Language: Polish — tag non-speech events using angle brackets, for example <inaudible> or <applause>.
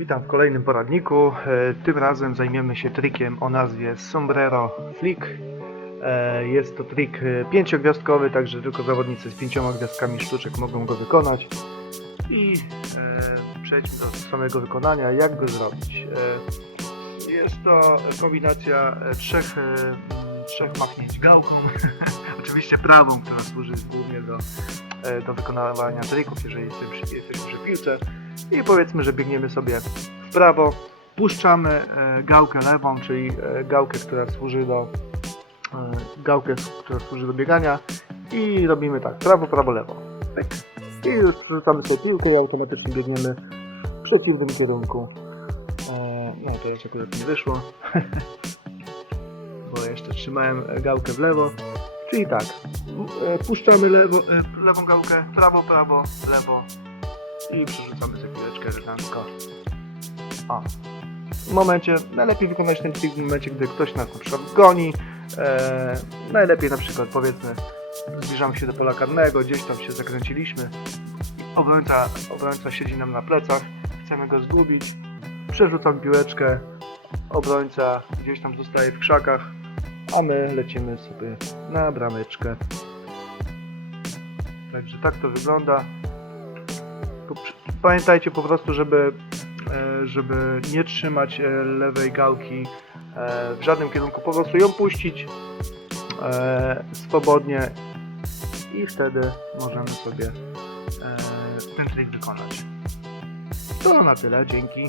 Witam w kolejnym poradniku. E, Tym razem zajmiemy się trikiem o nazwie Sombrero Flick. E, Jest to trik e, pięciogwiazdkowy, także tylko zawodnicy z pięcioma gwiazdkami sztuczek mogą go wykonać. I przejdźmy do samego wykonania, jak go zrobić. Jest to kombinacja trzech, trzech machnięć gałką, <laughs> oczywiście prawą, która służy głównie do, do wykonywania trików, jeżeli jesteśmy przy piłce i powiedzmy, że biegniemy sobie w prawo, puszczamy e, gałkę lewą, czyli e, gałkę, która służy do e, gałkę, która służy do biegania i robimy tak, prawo, prawo, lewo. Pyk. I już rzucamy sobie piłkę i automatycznie biegniemy w przeciwnym kierunku. No to już akurat nie wyszło, <laughs> bo jeszcze trzymałem gałkę w lewo. Czyli tak, puszczamy lewo, lewą gałkę, prawo, prawo, lewo, i przerzucamy sobie piłeczkę elegancko. O. W momencie, najlepiej wykonać ten trik w momencie, gdy ktoś nas na przykład goni. E, najlepiej na przykład powiedzmy zbliżamy się do pola karnego, gdzieś tam się zakręciliśmy. Obrońca, obrońca siedzi nam na plecach, chcemy go zgubić. Przerzucam piłeczkę, obrońca gdzieś tam zostaje w krzakach, a my lecimy sobie na brameczkę. Także tak to wygląda. Pamiętajcie po prostu, żeby, e, żeby nie trzymać e, lewej gałki e, w żadnym kierunku, po prostu ją puścić swobodnie i wtedy możemy sobie ten trik wykonać. To na tyle, dzięki.